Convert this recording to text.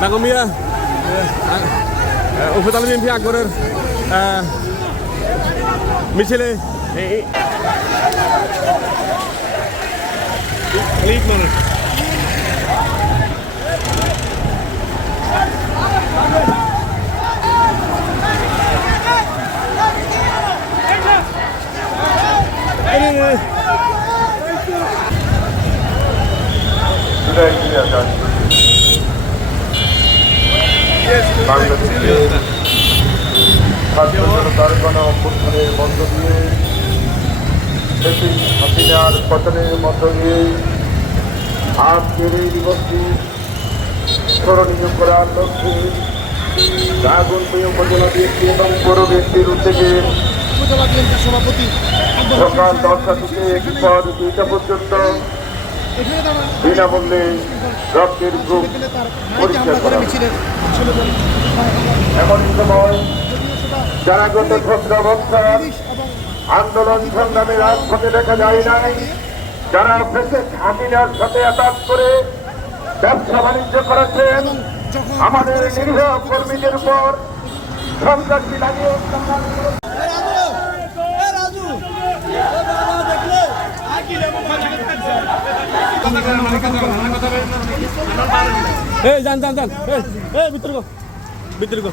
বেগম মিয়া উপতাল BNP আকবরের আহ, মিছিলে এই- এই- লিড মানুষ এই- বাংলাদেশের গণ অভ্যুত্থানের মধ্য দিয়ে হাসিনার পতনের মধ্য দিয়ে আজকের এই দিবসটি স্মরণীয় করার লক্ষ্যে রাগুনপ্রিয় উপজেলা এবং পৌর উদ্যোগে বিএনপির আব্দুল সকাল দশটা থেকে এরপর দুইটা পর্যন্ত বিনামূল্যে রক্তের গ্রুপ পরীক্ষা করা এমন সময় আন্দোলন সংগ্রামে রাজপথে দেখা যায় নাই, যারা প্রেসিডেন্ট হাসিনার সাথে অ্যাটাক করে ব্যবসা বাণিজ্য করেছেন, আমাদের নিরীহ কর্মীদের উপর সন্ত্রাসী লাগিয়ে এই যান যান যান। এই এই ভিতরে গো। ভিতরে গো।